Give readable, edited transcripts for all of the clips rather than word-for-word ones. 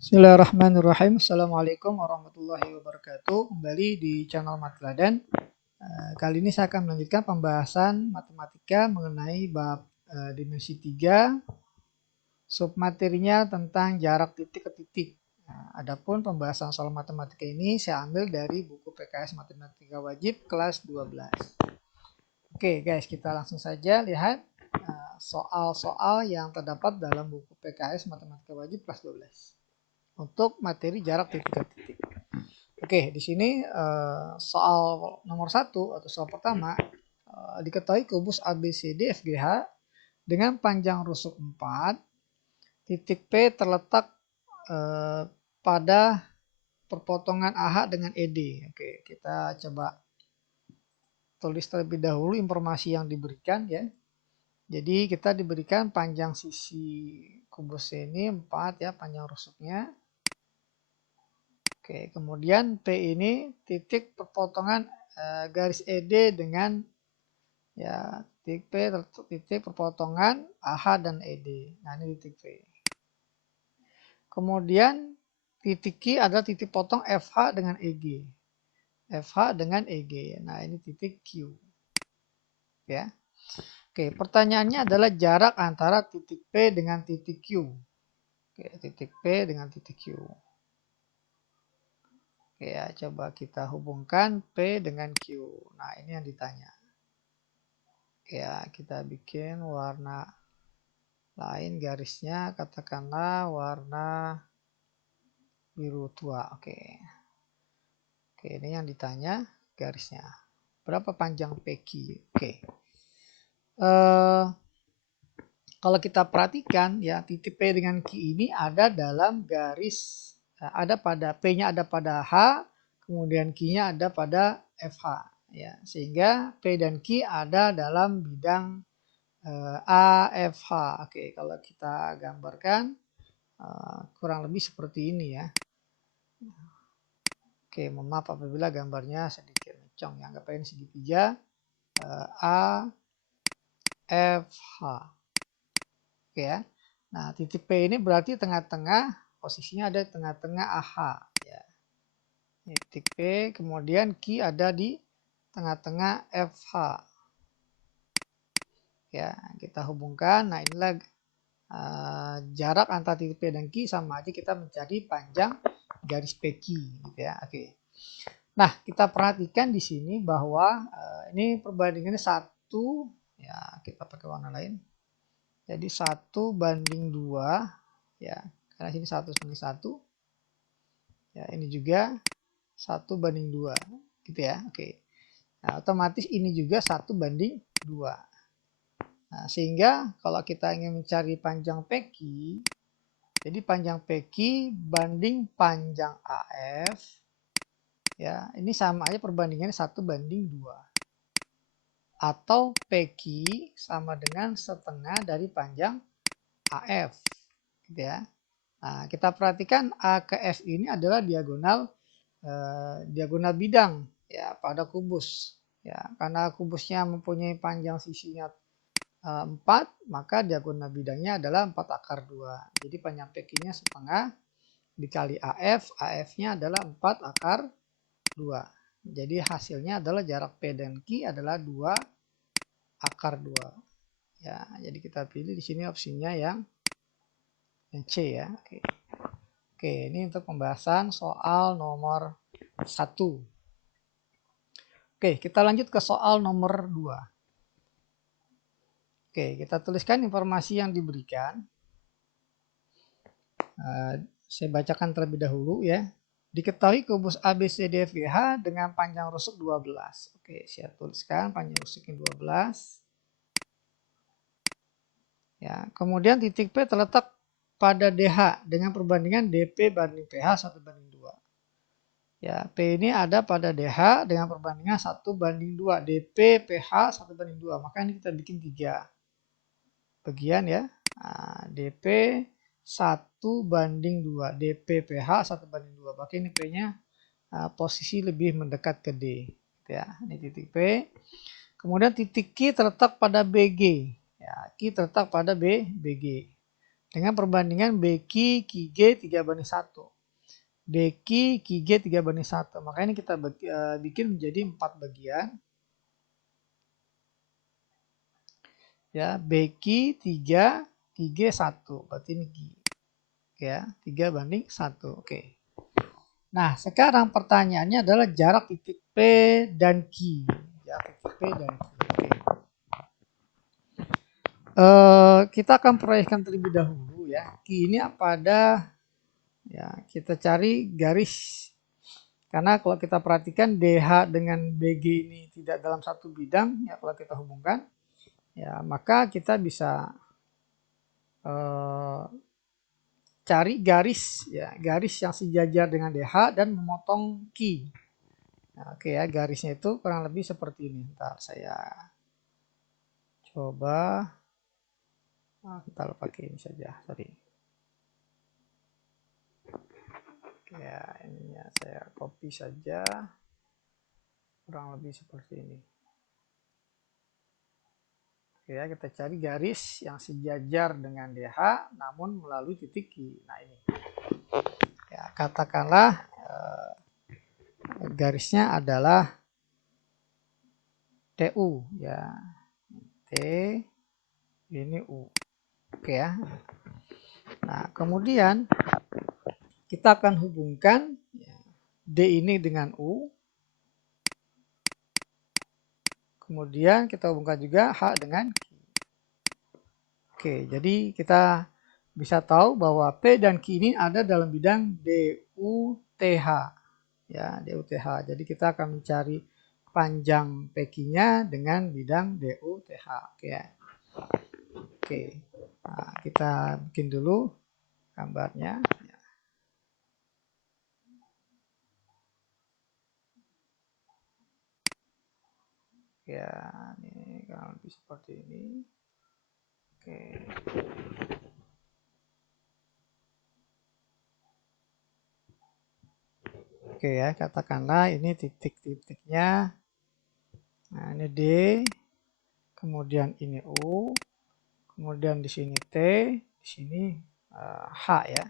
Bismillahirrahmanirrahim. Assalamualaikum warahmatullahi wabarakatuh. Kembali di channel Matladan. Kali ini saya akan melanjutkan pembahasan matematika mengenai bab dimensi 3. Submaterinya tentang jarak titik ke titik. Adapun pembahasan soal matematika ini saya ambil dari buku PKS Matematika Wajib kelas 12. Oke guys, kita langsung saja lihat soal-soal yang terdapat dalam buku PKS Matematika Wajib kelas 12. Untuk materi jarak titik ke titik. Oke, di sini soal nomor 1 atau soal pertama, diketahui kubus ABCD FGH dengan panjang rusuk 4, titik P terletak pada perpotongan AH dengan ED. Oke, kita coba tulis terlebih dahulu informasi yang diberikan ya. Jadi kita diberikan panjang sisi kubus ini 4 ya, panjang rusuknya. Oke, kemudian P ini titik perpotongan garis ED dengan ya titik P titik perpotongan AH dan ED. Nah, ini titik P. Kemudian titik Q adalah titik potong FH dengan EG. FH dengan EG. Nah, ini titik Q. Ya. Oke, pertanyaannya adalah jarak antara titik P dengan titik Q. Oke, titik P dengan titik Q. Oke ya, coba kita hubungkan P dengan Q. Nah, ini yang ditanya. Oke ya, kita bikin warna lain garisnya, katakanlah warna biru tua. Oke. Oke, ini yang ditanya garisnya. Berapa panjang PQ? Oke. Kalau kita perhatikan ya, titik P dengan Q ini ada dalam garis, ada pada P-nya ada pada H, kemudian Q-nya ada pada FH ya, sehingga P dan Q ada dalam bidang AFH. Oke, kalau kita gambarkan kurang lebih seperti ini ya. Oke, mohon maaf apabila gambarnya sedikit mencong ya, anggap ini segitiga AFH. Oke ya. Nah, titik P ini berarti tengah-tengah, posisinya ada di tengah-tengah AH ya. Titik P, kemudian Q ada di tengah-tengah FH. Ya, kita hubungkan. Nah, inilah jarak antara titik P dan Q, sama aja kita mencari panjang garis PQ gitu ya. Oke. Nah, kita perhatikan di sini bahwa ini perbandingannya 1 ya, kita pakai warna lain. Jadi 1:2 ya, karena sini 1:1. Ya, ini juga 1:2 gitu ya. Oke. Nah, otomatis ini juga 1:2. Nah, sehingga kalau kita ingin mencari panjang PQ, jadi panjang PQ banding panjang AF, ya ini sama aja perbandingannya 1:2. Atau PQ sama dengan setengah dari panjang AF. Gitu ya. Nah, kita perhatikan A ke F ini adalah diagonal bidang ya pada kubus. Ya, karena kubusnya mempunyai panjang sisinya 4, maka diagonal bidangnya adalah 4/2. Jadi panjang PQ-nya setengah dikali AF, AF-nya adalah 4/2. Jadi hasilnya adalah jarak P dan Q adalah 2/2. Ya, jadi kita pilih di sini opsinya yang C ya. Oke. Oke, ini untuk pembahasan soal nomor 1. Oke, kita lanjut ke soal nomor 2. Oke, kita tuliskan informasi yang diberikan. Saya bacakan terlebih dahulu ya. Diketahui kubus ABCDFGH dengan panjang rusuk 12. Oke, saya tuliskan panjang rusuknya 12. Ya, kemudian titik P terletak pada DH dengan perbandingan DP banding PH 1:2. Ya, P ini ada pada DH dengan perbandingan 1:2. DP PH 1:2. Maka ini kita bikin 3 bagian ya. Nah, DP 1:2. DP PH 1:2. Maka ini P-nya posisi lebih mendekat ke D. Ya, ini titik P. Kemudian titik Q terletak pada BG. Ya, Q terletak pada BG. dengan perbandingan BQ QG 3:1. BQ QG 3:1. Maka ini kita bikin menjadi 4 bagian. Ya, BQ 3, QG 1. Berarti ini Q. Ya, 3:1. Oke. Nah, sekarang pertanyaannya adalah jarak titik P dan Q. Jarak titik P dan Q. Oke. Kita akan proyekkan terlebih dahulu ya. Q ini pada ya kita cari garis, karena kalau kita perhatikan DH dengan BG ini tidak dalam satu bidang ya, kalau kita hubungkan ya maka kita bisa cari garis ya, garis yang sejajar dengan DH dan memotong Q. Nah, oke ya, garisnya itu kurang lebih seperti ini. Ntar saya coba, kita pakai ini saja, sorry. Ya, ininya saya copy saja, kurang lebih seperti ini. Oke ya, kita cari garis yang sejajar dengan DH namun melalui titik Q. Nah ini. Ya, katakanlah garisnya adalah TU ya. T ini U. Oke ya. Nah, kemudian kita akan hubungkan D ini dengan U. Kemudian kita hubungkan juga H dengan Q. Oke, jadi kita bisa tahu bahwa P dan Q ini ada dalam bidang DUTH. Ya, DUTH. Jadi kita akan mencari panjang PQ-nya dengan bidang DUTH. Oke ya. Oke. Nah, kita bikin dulu gambarnya. Ya, ini kurang lebih seperti ini. Oke. Oke ya, katakanlah ini titik-titiknya. Nah, ini D, kemudian ini U, kemudian di sini T, di sini H ya.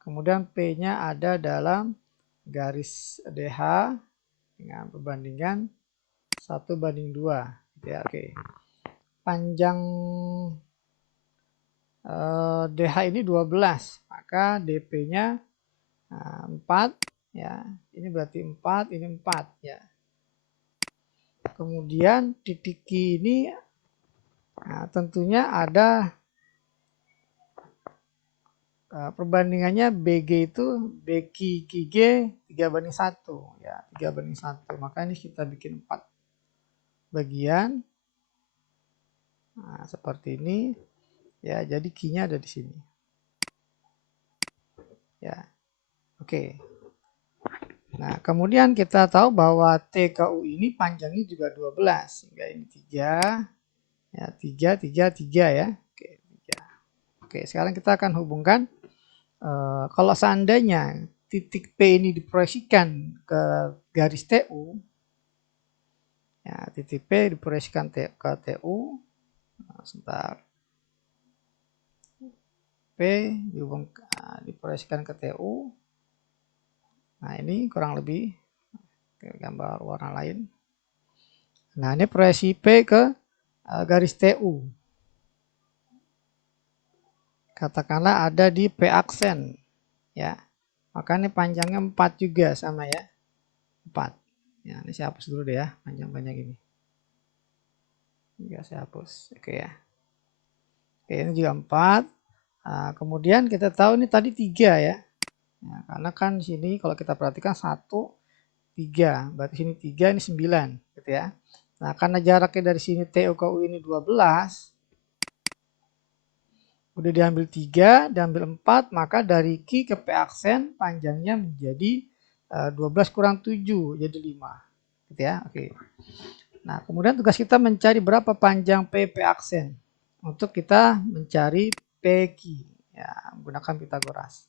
Kemudian P-nya ada dalam garis DH dengan perbandingan 1:2. Gitu ya, oke. Panjang DH ini 12, maka DP-nya 4 ya. Ini berarti 4, ini 4 ya. Kemudian titik Q ini tentunya ada perbandingannya BG itu BQ QG 3:1 ya, 3:1. Maka ini kita bikin 4 bagian. Nah, seperti ini ya, jadi Q-nya ada di sini. Ya. Oke. Nah, kemudian kita tahu bahwa TKU ini panjangnya juga 12, sehingga ini 3 ya, 3 ya. Oke, 3. Oke, sekarang kita akan hubungkan kalau seandainya titik P ini diproyeksikan ke garis TU, ya, titik P diproyeksikan ke TU, nah, sebentar, P diproyeksikan ke TU, nah ini kurang lebih gambar warna lain. Nah, ini proyeksi P ke garis TU. Katakanlah ada di P aksen, ya. Maka ini panjangnya 4 juga sama ya, 4. Ya, ini saya hapus dulu deh ya, panjang-panjang ini. Juga saya hapus, oke ya. Oke, ini juga 4. Nah, kemudian kita tahu ini tadi 3 ya. Ya, karena kan di sini kalau kita perhatikan 1, 3. Berarti sini 3, ini 9 gitu ya. Nah, karena jaraknya dari sini TU ke U ini 12. Udah diambil 3, diambil 4, maka dari Q ke P aksen panjangnya menjadi 12 kurang 7, jadi 5. Gitu ya, oke. Nah, kemudian tugas kita mencari berapa panjang PP aksen. Untuk kita mencari PQ, ya, menggunakan Pitagoras.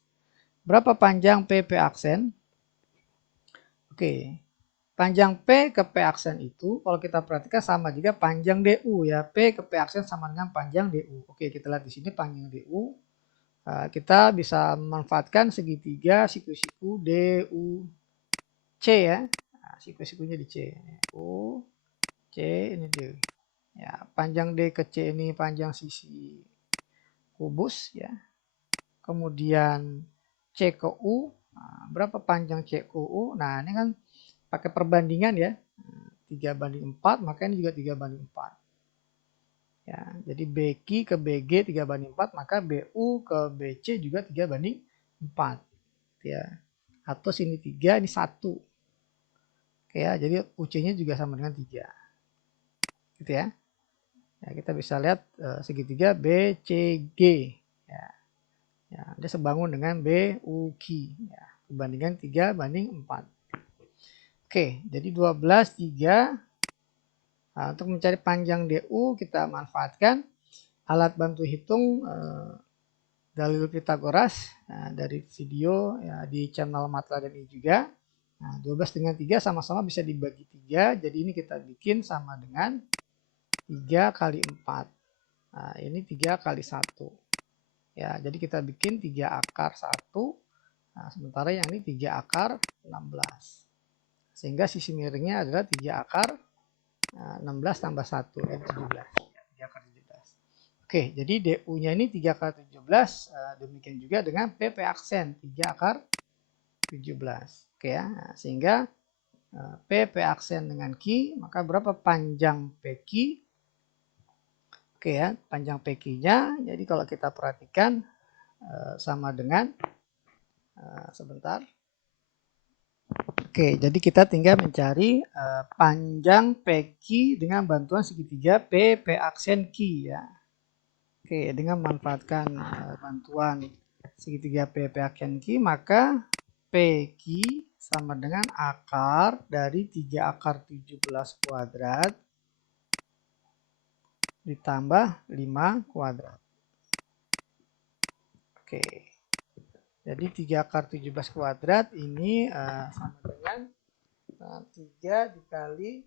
Berapa panjang PP aksen? Oke, panjang P ke P aksen itu kalau kita perhatikan sama juga panjang DU ya. P ke P aksen sama dengan panjang DU. Oke, kita lihat di sini panjang DU kita bisa memanfaatkan segitiga siku-siku DUC ya. Nah, siku-sikunya di C. U, C, ini D. Ya, panjang D ke C ini panjang sisi kubus ya. Kemudian C ke U. Nah, berapa panjang C ke U? Nah, ini kan pakai perbandingan ya. 3:4, maka ini juga 3:4. Ya, jadi BQ ke BG 3:4, maka BU ke BC juga 3:4. Ya. Atau sini 3, ini 1. Oke ya, jadi UC-nya juga sama dengan 3. Gitu ya. Ya, kita bisa lihat segitiga BCG. Ya. Ya, dia sebangun dengan BUQ. Ya, perbandingan 3:4. Oke, jadi 12, 3. Nah, untuk mencari panjang DU kita manfaatkan alat bantu hitung dalil Pitagoras dari video ya, di channel Matladen ini juga. Nah, 12 dengan 3 sama-sama bisa dibagi 3. Jadi ini kita bikin sama dengan 3 kali 4. Nah, ini 3 kali 1. Ya, jadi kita bikin 3 akar 1. Nah, sementara yang ini 3 akar 16. Sehingga sisi miringnya adalah 3 akar 16 tambah 1, ya 17. 3 akar 17. Oke, jadi DU-nya ini 3 akar 17. Demikian juga dengan PP aksen 3 akar 17. Oke ya, sehingga PP aksen dengan Q, maka berapa panjang PQ? Oke ya, panjang PQ-nya, jadi kalau kita perhatikan sama dengan, sebentar. Oke, jadi kita tinggal mencari panjang PQ dengan bantuan segitiga PP aksen Q ya. Oke, dengan memanfaatkan bantuan segitiga PP aksen Q, maka PQ sama dengan akar dari 3 akar 17 kuadrat ditambah 5 kuadrat. Oke. Jadi 3 akar 17 kuadrat ini sama dengan 3 dikali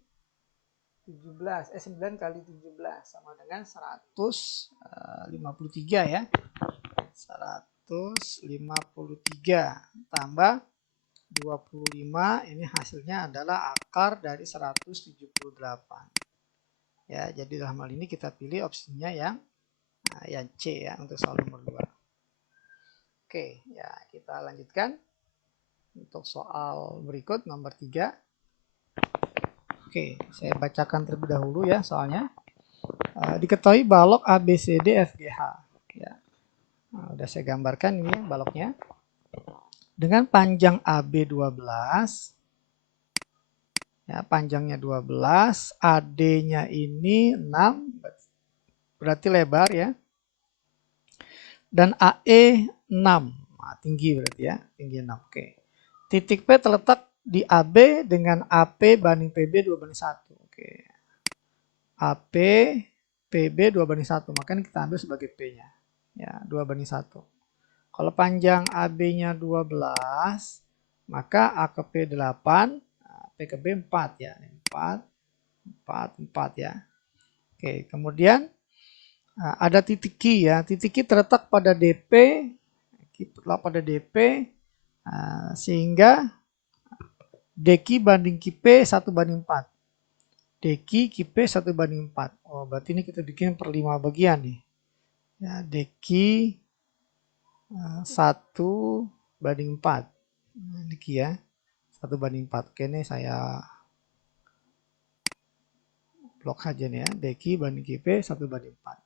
17, 9 kali 17 sama dengan 153 ya. 153 tambah 25, ini hasilnya adalah akar dari 178. Ya, jadi dalam hal ini kita pilih opsinya yang C ya untuk soal nomor 2. Oke, ya kita lanjutkan untuk soal berikut nomor 3. Oke, saya bacakan terlebih dahulu ya soalnya. Diketahui balok ABCD FGH. Ya. Nah, udah saya gambarkan ini baloknya. Dengan panjang AB 12, ya, panjangnya 12, AD-nya ini 6, berarti lebar ya. Dan AE 6, nah, tinggi berarti ya, tinggi 6. Oke. Titik P terletak di AB dengan AP banding PB 2:1. Oke. AP PB 2:1, makanya kita ambil sebagai P-nya. Ya, 2:1. Kalau panjang AB-nya 12, maka A ke P 8, P ke B 4 ya. 4 ya. Oke, kemudian ada titik Q ya. Titik Q terletak pada DP, sehingga DQ banding QP 1:4. DQ QP 1:4. Oh, berarti ini kita bikin per 5 bagian nih. Ya, DQ 1:4. DQ ya. 1:4. Oke, ini saya blok saja nih ya. DQ banding QP 1:4.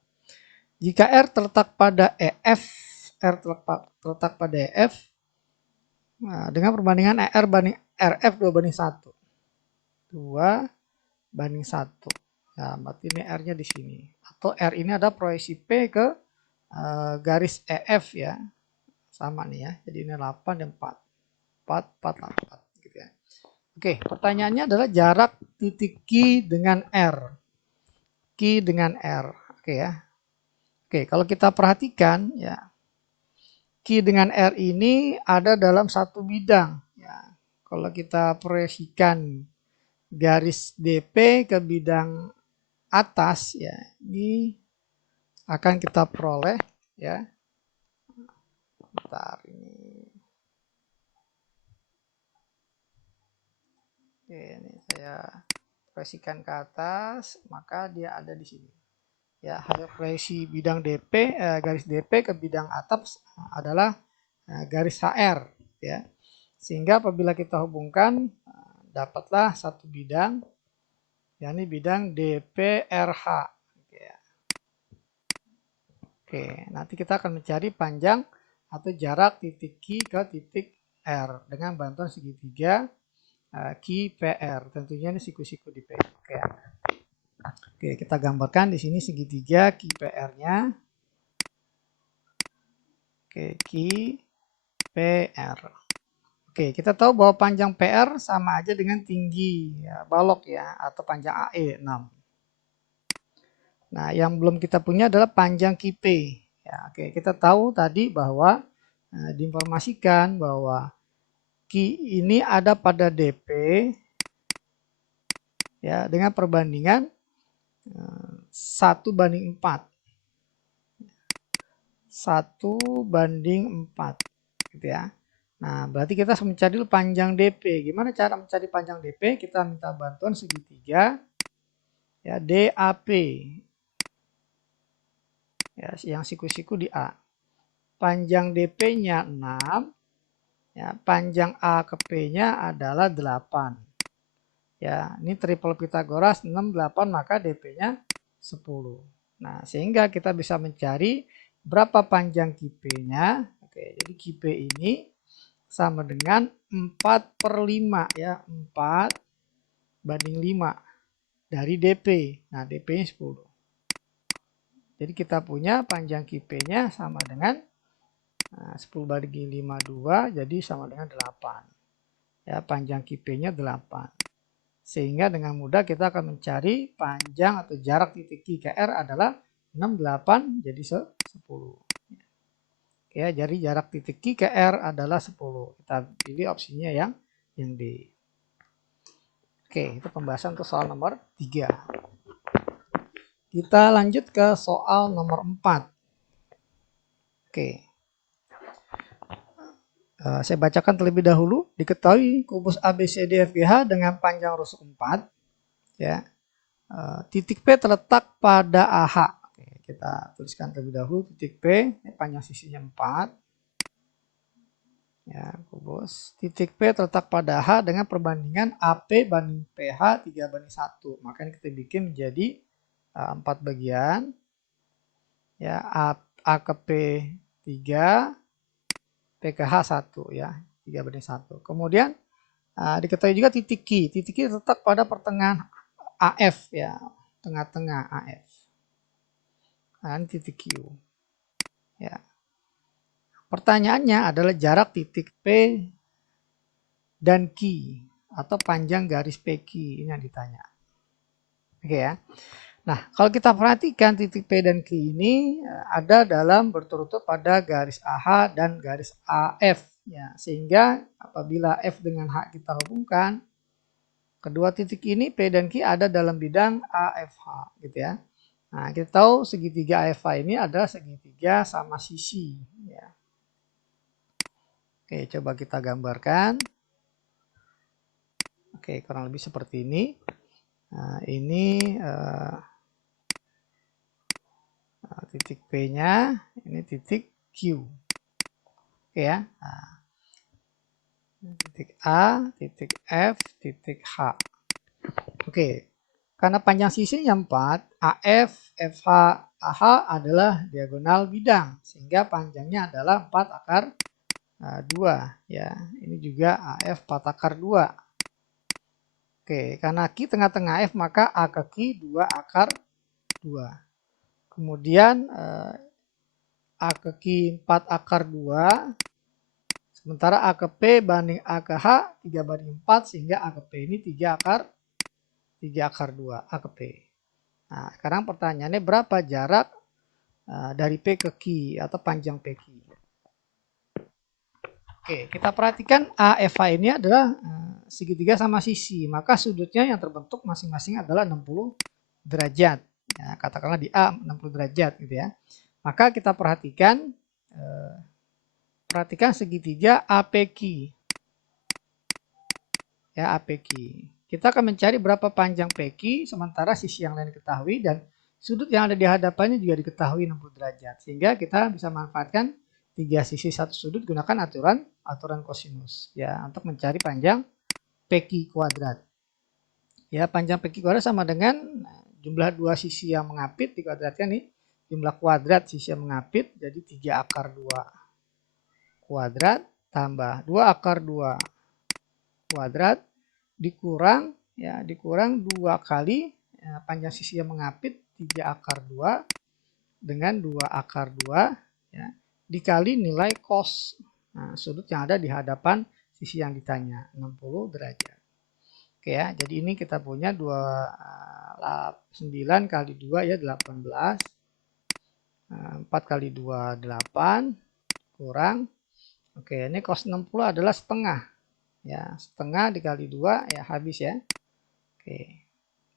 Jika R terletak pada EF, terletak pada EF, nah, dengan perbandingan ER banding RF 2:1. 2:1. Nah, berarti ini R-nya di sini. Atau R ini ada proyeksi P ke garis EF ya. Sama nih ya. Jadi ini 8 dan 4. 4, 4, 4. Gitu ya. Oke, pertanyaannya adalah jarak titik Q dengan R. Q dengan R. Oke ya. Oke, kalau kita perhatikan ya. Q dengan R ini ada dalam satu bidang. Ya. Kalau kita proyeksikan garis DP ke bidang atas ya, ini akan kita peroleh ya Bentar ini. Oke, ini saya proyeksikan ke atas, maka dia ada di sini. Ya, hasil proyeksi bidang DP, garis DP ke bidang atap adalah garis HR, ya. Sehingga apabila kita hubungkan, dapatlah satu bidang, yakni bidang DPRH. Oke, nanti kita akan mencari panjang atau jarak titik Q ke titik R dengan bantuan segitiga QPR. Tentunya ini siku-siku di P. Oke, kita gambarkan di sini segitiga QPR-nya. Oke, QPR. Oke, kita tahu bahwa panjang PR sama aja dengan tinggi ya, balok ya, atau panjang AE 6. Nah, yang belum kita punya adalah panjang QP. Ya, oke, kita tahu tadi bahwa diinformasikan bahwa Q ini ada pada DP ya dengan perbandingan 1:4. 1:4 gitu ya. Nah, berarti kita harus mencari panjang DP. Gimana cara mencari panjang DP? Kita minta bantuan segitiga ya DAP. Ya, yang siku-siku di A. Panjang DP-nya 6. Ya, panjang A ke P-nya adalah 8. Ya, ini triple Pitagoras 6 8 maka DP-nya 10. Nah, sehingga kita bisa mencari berapa panjang QP-nya. Oke, jadi QP ini sama dengan 4/5 ya, 4/5 dari DP. Nah, DP-nya 10. Jadi kita punya panjang QP-nya sama dengan 10/52 jadi sama dengan 8. Ya, panjang QP-nya 8. Sehingga dengan mudah kita akan mencari panjang atau jarak titik Q ke R adalah 6, 8 jadi 10. Ya, jadi jarak titik Q ke R adalah 10. Kita pilih opsinya yang D. Oke, itu pembahasan untuk soal nomor 3. Kita lanjut ke soal nomor 4. Oke. Saya bacakan terlebih dahulu. Diketahui kubus ABCDFGH dengan panjang rusuk 4. Ya. Titik P terletak pada AH. Oke, kita tuliskan terlebih dahulu titik P, panjang sisinya 4. Ya, kubus. Titik P terletak pada H dengan perbandingan AP banding PH 3/1. Maka kita bikin menjadi 4 bagian. Ya, A ke P 3, P ke H 1 ya, 3/1. Kemudian diketahui juga titik Q. Titik Q terletak pada pertengahan AF ya, tengah-tengah AF. Nah, ini titik Q. Ya. Pertanyaannya adalah jarak titik P dan Q atau panjang garis PQ ini yang ditanya. Oke ya. Nah, kalau kita perhatikan titik P dan Q ini ada dalam berturut-turut pada garis AH dan garis AF ya. Sehingga apabila F dengan H kita hubungkan, kedua titik ini P dan Q ada dalam bidang AFH gitu ya. Nah, kita tahu segitiga AFH ini adalah segitiga sama sisi ya. Oke, coba kita gambarkan. Oke, kurang lebih seperti ini. Nah, ini titik P-nya, ini titik Q. Oke ya. Nah, titik A, titik F, titik H. Oke. Karena panjang sisinya 4, AF, FH, AH adalah diagonal bidang. Sehingga panjangnya adalah 4/2. Ya, ini juga AF 4/2. Oke, karena Q tengah-tengah F maka A ke Q 2/2. Kemudian A ke Q 4/2. Sementara A ke P banding A ke H 3/4 sehingga A ke P ini 3/2 A ke P. Nah, sekarang pertanyaannya berapa jarak dari P ke Q atau panjang PQ? Oke, kita perhatikan AFH ini adalah segitiga sama sisi, maka sudutnya yang terbentuk masing-masing adalah 60 derajat. Ya, katakanlah di A 60 derajat gitu ya. Maka kita perhatikan perhatikan segitiga APQ. Ya, APQ. Kita akan mencari berapa panjang PQ sementara sisi yang lain diketahui dan sudut yang ada di hadapannya juga diketahui 60 derajat. Sehingga kita bisa manfaatkan 3 sisi satu sudut gunakan aturan kosinus ya untuk mencari panjang PQ kuadrat. Ya, panjang PQ kuadrat sama dengan jumlah dua sisi yang mengapit dikuadratkan nih. Jumlah kuadrat sisi yang mengapit jadi 3 akar 2 kuadrat tambah 2 akar 2 kuadrat dikurang 2 kali ya, panjang sisi yang mengapit 3 akar 2 dengan 2 akar 2 ya, dikali nilai cos sudut yang ada di hadapan sisi yang ditanya 60 derajat. Oke ya, jadi ini kita punya 9 kali 2 ya 18. 4 kali 2 8 kurang. Oke, ini cos 60 adalah setengah. Ya, setengah dikali 2 ya habis ya. Oke.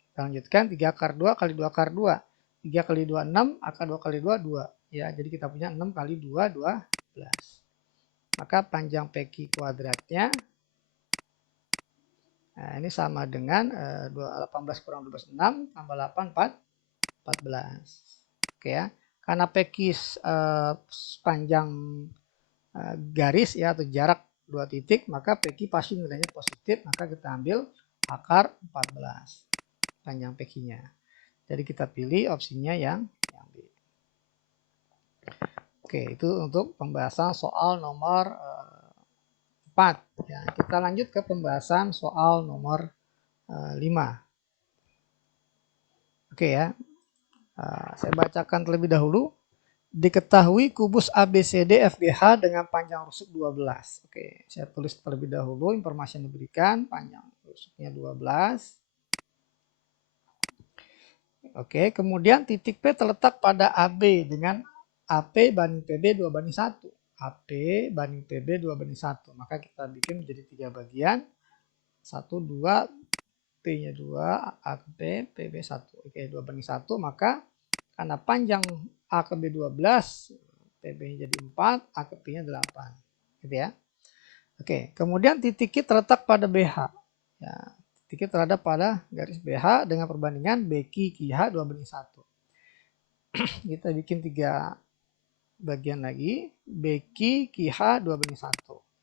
Kita lanjutkan 3 akar 2 kali 2 akar 2. 3 kali 2 6, akar 2 kali 2 2. Ya, jadi kita punya 6 kali 2 12. Maka panjang PQ kuadratnya nah, ini sama dengan 18 kurang 12 6 tambah 8 14. Oke ya. Karena PQ panjang garis ya atau jarak 2 titik, maka PQ pasti nilainya positif, maka kita ambil akar 14 panjang PQ-nya. Jadi kita pilih opsinya yang B. Oke, itu untuk pembahasan soal nomor 4. Ya, kita lanjut ke pembahasan soal nomor 5. Oke ya, saya bacakan terlebih dahulu. Diketahui kubus ABCD FGH dengan panjang rusuk 12. Oke, saya tulis terlebih dahulu informasi yang diberikan, panjang rusuknya 12. Oke, kemudian titik P terletak pada AB dengan AP banding PB 2 banding 1. AP banding PB 2 banding 1. Maka kita bikin menjadi 3 bagian. 1, 2, P-nya 2, A ke P, PB 1. Oke, 2 banding 1. Maka karena panjang A ke B 12, PB-nya jadi 4, A ke P-nya 8. Gitu ya. Oke, kemudian titik Q terletak pada BH. Ya, titik Q terhadap pada garis BH dengan perbandingan BQ QH 2 banding 1. Kita bikin 3 bagian lagi. BQ QH 2 banding 1.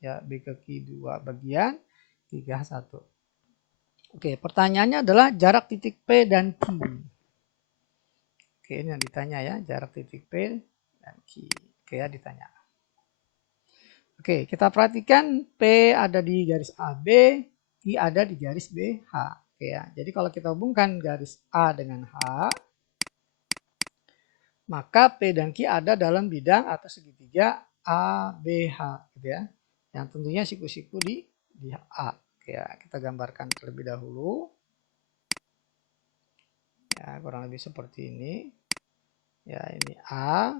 Ya, B ke Q 2 bagian, QH 1. Oke, pertanyaannya adalah jarak titik P dan Q. Oke, ini yang ditanya ya, jarak titik P dan Q. Oke ya, ditanya. Oke, kita perhatikan P ada di garis AB, Q ada di garis BH. Oke ya, jadi kalau kita hubungkan garis A dengan H, maka P dan Q ada dalam bidang atau segitiga ABH, gitu ya. Yang tentunya siku-siku di A. Oke ya, kita gambarkan terlebih dahulu. Ya, kurang lebih seperti ini. Ya, ini A,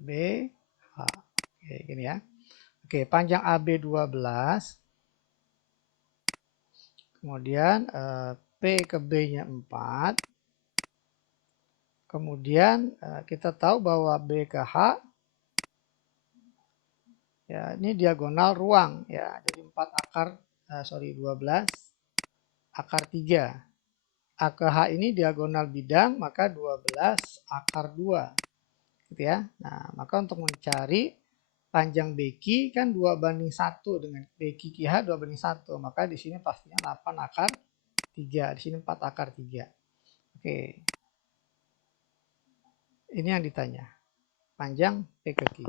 B, H. Oke, gini ya. Oke, panjang AB 12. Kemudian P ke B-nya 4. Kemudian kita tahu bahwa B ke H ya ini diagonal ruang ya. Jadi 4 akar 12 akar 3. A ke H ini diagonal bidang maka 12 akar 2. Gitu ya. Nah, maka untuk mencari panjang BQ kan 2 banding 1 dengan BQ QH 2 banding 1. Maka di sini pastinya 8 akar 3. Di sini 4 akar 3. Oke. Ini yang ditanya. Panjang P ke Q.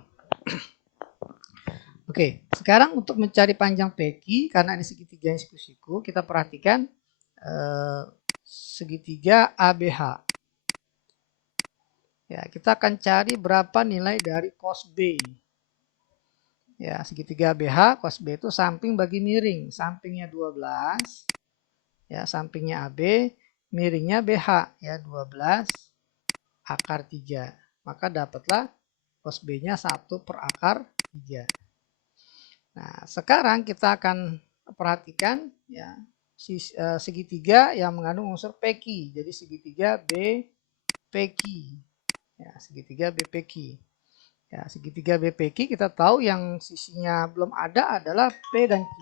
Oke, sekarang untuk mencari panjang PQ, karena ini segitiga yang siku-siku, kita perhatikan segitiga ABH. Ya, kita akan cari berapa nilai dari cos B. Ya, segitiga ABH, cos B itu samping bagi miring. Sampingnya 12, ya, sampingnya AB, miringnya BH, ya, 12 akar 3. Maka dapatlah cos B-nya 1 per akar 3. Nah, sekarang kita akan perhatikan ya segitiga yang mengandung unsur PQ. Jadi segitiga BPQ. Ya, segitiga BPQ. Ya, segitiga BPQ kita tahu yang sisinya belum ada adalah P dan Q.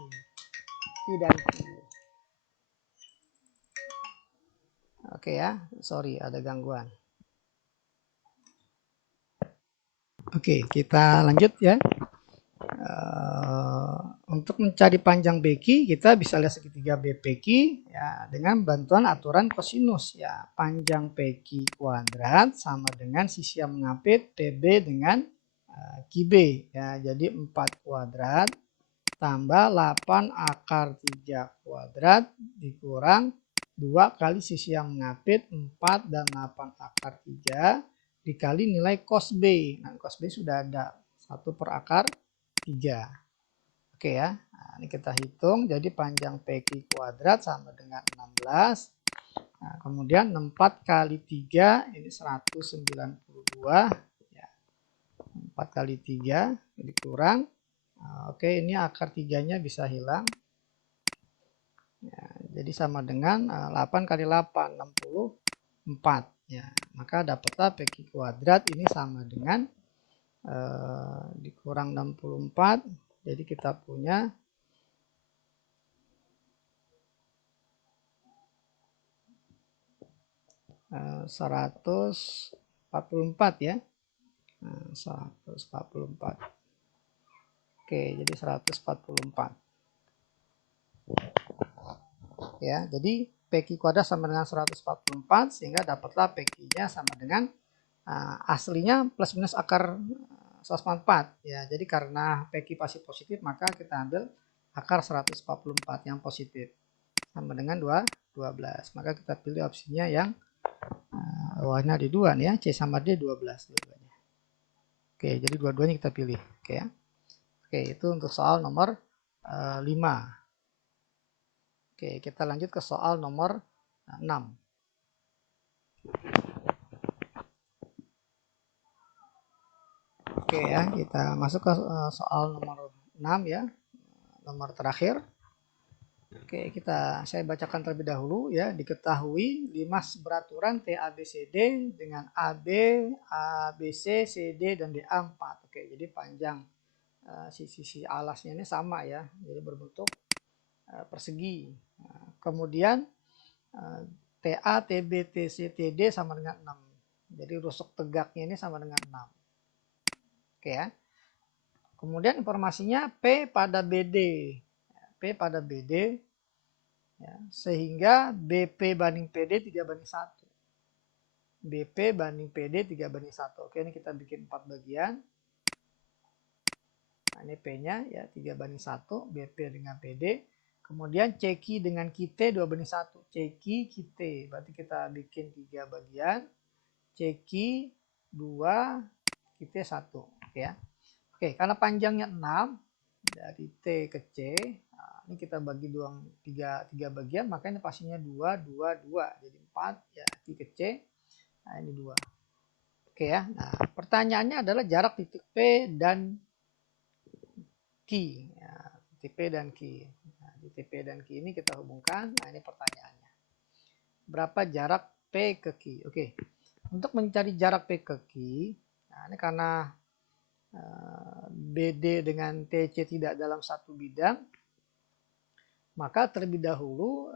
P dan Q. Oke ya, sorry ada gangguan. Oke, kita lanjut ya. Untuk mencari panjang BQ kita bisa lihat segitiga BPQ ya dengan bantuan aturan kosinus ya. Panjang PQ kuadrat sama dengan sisi yang mengapit PB dengan QB ya. Jadi 4 kuadrat tambah 8 akar 3 kuadrat dikurang 2 kali sisi yang mengapit 4 dan 8 akar 3 dikali nilai cos B. Nah, cos B sudah ada 1 per akar 3. Oke ya, nah, ini kita hitung. Jadi panjang PQ kuadrat sama dengan 16. Nah, kemudian 4 kali 3 ini 192. Ya. 4 kali 3 dikurang. Nah, oke, ini akar 3-nya bisa hilang. Ya, jadi sama dengan 8 kali 8, 64. Ya, maka dapatlah PQ kuadrat ini sama dengan dikurang 64. Jadi kita punya 144 ya. 144. Oke, jadi 144. Ya, jadi PQ kuadrat sama dengan 144 sehingga dapatlah PQ-nya sama dengan aslinya plus minus akar 144 ya. Jadi karena PQ pasti positif maka kita ambil akar 144 yang positif sama dengan 12. Maka kita pilih opsinya yang warna di 2 nih ya, C sama D 12 dua-duanya. Oke, jadi dua-duanya kita pilih. Oke ya. Oke, itu untuk soal nomor 5. Oke, kita lanjut ke soal nomor 6. Oke ya, kita masuk ke soal nomor 6 ya. Nomor terakhir. Oke, saya bacakan terlebih dahulu ya. Diketahui 5 beraturan TABCD dengan AB, ABC, CD dan DA 4. Oke, jadi panjang sisi alasnya ini sama ya. Jadi berbentuk persegi. Kemudian TA, TB, TC, TD sama dengan 6. Jadi rusuk tegaknya ini sama dengan 6. Oke ya. Kemudian informasinya P pada BD. P pada BD ya, sehingga BP banding PD 3 banding 1. BP banding PD 3 banding 1. Oke, ini kita bikin 4 bagian. Nah, ini P-nya ya 3 banding 1, BP dengan PD. Kemudian CQ dengan QT 2 banding 1. CQ, QT. Berarti kita bikin 3 bagian. CQ 2, QT 1. Oke ya. Oke, karena panjangnya 6 dari T ke C. Nah, ini kita bagi 3 bagian, makanya pastinya 2, 2, 2. Jadi 4 ya, Q ke C. Nah, ini 2. Oke ya. Nah, pertanyaannya adalah jarak titik P dan Q. Ya, titik P dan Q. Nah, titik P dan Q ini kita hubungkan. Nah, ini pertanyaannya. Berapa jarak P ke Q? Oke. Untuk mencari jarak P ke Q, nah ini karena BD dengan TC tidak dalam satu bidang, maka terlebih dahulu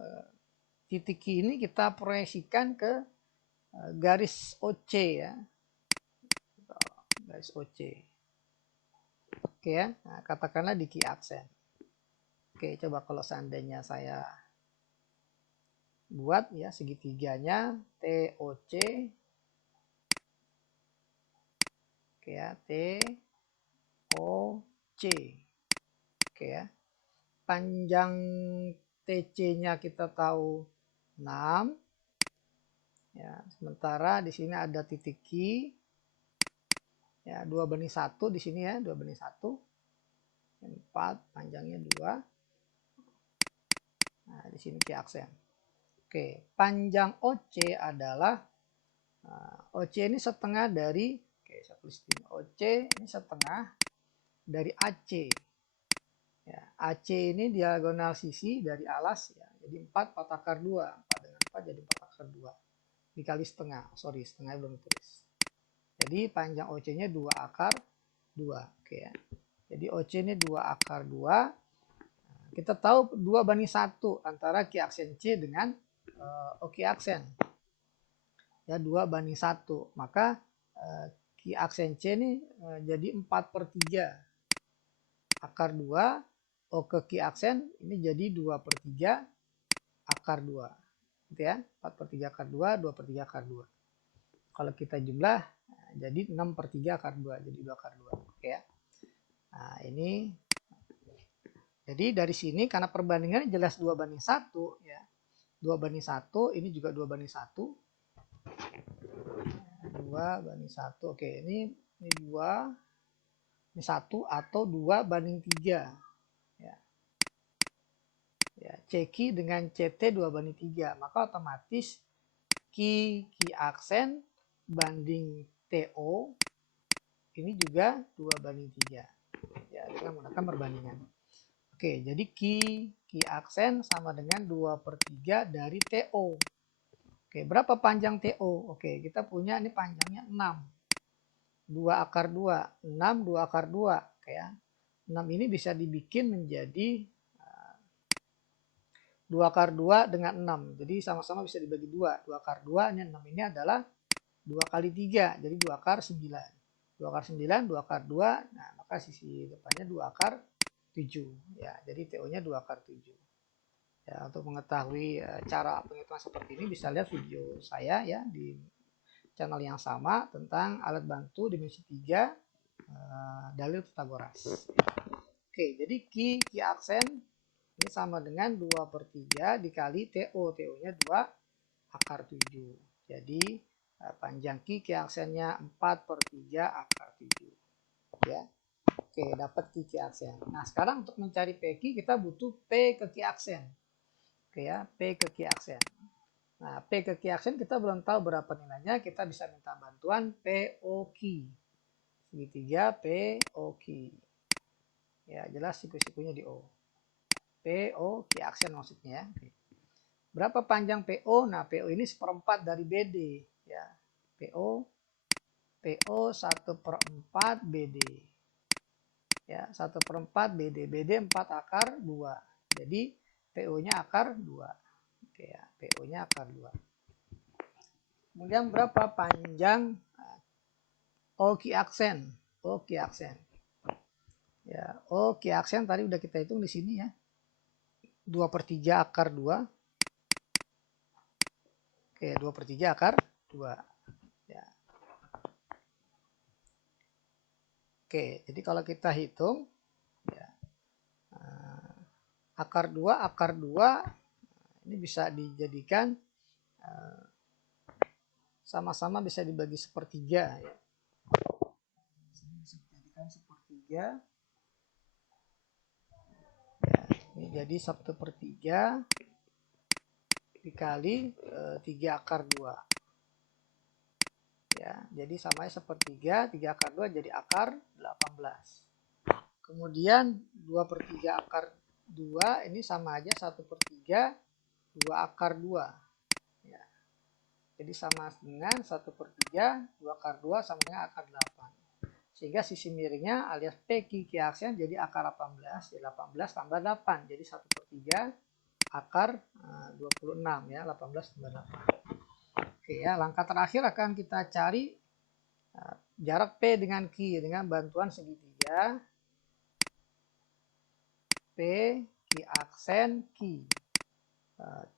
titik Q ini kita proyeksikan ke garis OC ya. Garis OC. Oke ya, nah, katakanlah di Q aksen. Oke, coba kalau seandainya saya buat ya segitiganya TOC. Oke ya, TOC. Oke ya. Panjang TC-nya kita tahu 6. Ya, sementara di sini ada titik Q. Ya, 2 banding 1 di sini ya, 2 banding 1. 4, panjangnya 2. Nah, di sini Q aksen. Oke, panjang OC adalah OC ini setengah dari, oke, saya tulis ini. OC ini setengah dari AC. Ya, AC ini diagonal sisi dari alas ya. Jadi 4 akar 2. 4 dengan 4 jadi 4 akar 2. Dikali setengah. Sorry, setengahnya belum ditulis. Jadi panjang OC-nya 2 akar 2. Oke ya. Jadi OC ini 2 akar 2. Kita tahu 2 banding 1 antara Q aksen C dengan OQ aksen. Ya, 2 banding 1. Maka Q aksen C ini jadi 4/3 akar 2. O ke Q aksen ini jadi 2/3 akar 2. Gitu ya. 4/3 akar 2, 2/3 akar 2. Kalau kita jumlah jadi 6/3 akar 2. Jadi 2 akar 2. Oke ya. Nah, ini jadi dari sini karena perbandingannya jelas 2 banding 1 ya. 2 banding 1, ini juga 2 banding 1. 2 banding 1. Oke, ini 2 ini 1 atau 2 banding 3. Ya. Ya, CQ dengan CT 2 banding 3. Maka otomatis Q aksen banding TO ini juga 2 banding 3. Ya, dengan menggunakan perbandingan. Oke, jadi Q aksen sama dengan 2/3 dari TO. Oke, berapa panjang TO? Oke, kita punya ini panjangnya 6. 2 akar 2. 6, 2 akar 2. Oke ya. 6 ini bisa dibikin menjadi 2 akar 2 dengan 6. Jadi sama-sama bisa dibagi 2. 2 akar 2, ini 6 ini adalah 2 kali 3. Jadi 2 akar 9. 2 akar 9, 2 akar 2. Nah, maka sisi depannya 2 akar 7. Ya, jadi TO-nya 2 akar 7. Ya, untuk mengetahui cara penghitungan seperti ini bisa lihat video saya ya di channel yang sama tentang alat bantu dimensi 3 dalil Pythagoras. Oke, jadi Q aksen ini sama dengan 2/3 dikali TO. TO-nya 2 akar 7. Jadi panjang Q aksennya 4/3 akar 7. Ya. Oke, dapat Q aksen. Nah, sekarang untuk mencari PQ kita butuh P ke Q aksen. Oke ya, P ke Q aksen. Nah, P ke Q aksen kita belum tahu berapa nilainya, kita bisa minta bantuan POQ. Segitiga POQ. Ya, jelas siku-sikunya di O. PO Q aksen maksudnya. Berapa panjang PO? Nah, PO ini 1/4 dari BD. Ya, PO 1/4 BD. Ya, 1/4 BD. BD 4 akar 2. Jadi PO-nya akar 2. Oke ya, PO-nya akar 2. Kemudian berapa panjang OQ aksen? OQ aksen. Ya, OQ aksen tadi udah kita hitung di sini ya. 2/3 akar 2. Oke, 2/3 akar 2. Ya. Oke, jadi kalau kita hitung ya, akar 2 ini bisa dijadikan sama-sama bisa dibagi 1/3 ya. Bisa dijadikan 1/3. Ya, ini jadi 1/3 dikali 3 akar 2. Ya, jadi samanya 1/3, 3 akar 2 jadi akar 18. Kemudian 2/3 akar 2 ini sama aja 1/3 2 akar 2. Ya. Jadi sama dengan 1/3 2 akar 2 sama dengan akar 8. Sehingga sisi miringnya alias PQ aksen jadi akar 18. Jadi 18 tambah 8. Jadi 1/3 akar 26 ya. 18 tambah 8. Oke ya, langkah terakhir akan kita cari jarak P dengan Q dengan bantuan segitiga. P, Q aksen, Q.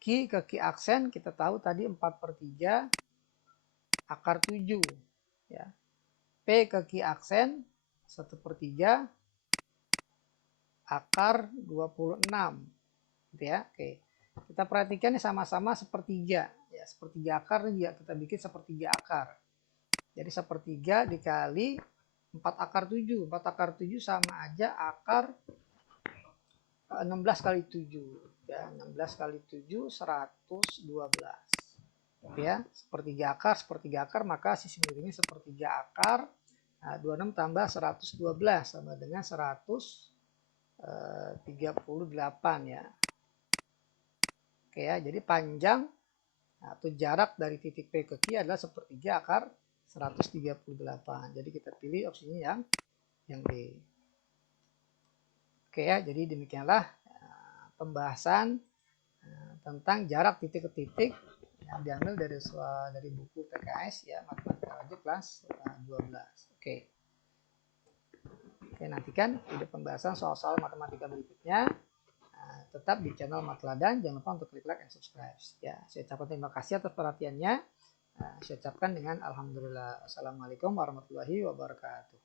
Q ke Q aksen kita tahu tadi 4/3 akar 7. Ya. P ke Q aksen 1/3 akar 26. Gitu ya. Oke. Kita perhatikan ini sama-sama 1/3. Ya, 1/3 akar ini juga kita bikin 1/3 akar. Jadi 1/3 dikali 4 akar 7. 4 akar 7 sama aja akar 16 kali 7. Ya, 16 kali 7 112. Ya, 1/3 akar maka sisi miringnya 1/3 akar. Nah, 26 tambah 112 sama dengan 138 ya. Oke ya, jadi panjang atau jarak dari titik P ke Q adalah 1/3 akar 138. Jadi kita pilih opsinya yang yang B. Oke ya, jadi demikianlah pembahasan tentang jarak titik ke titik yang diambil dari buku PKS ya, matematika wajib kelas 12. Oke. Oke, nantikan video pembahasan soal-soal matematika berikutnya. Tetap di channel Matladan, jangan lupa untuk klik like dan subscribe. Ya, saya ucapkan terima kasih atas perhatiannya. Saya ucapkan dengan alhamdulillah. Assalamualaikum warahmatullahi wabarakatuh.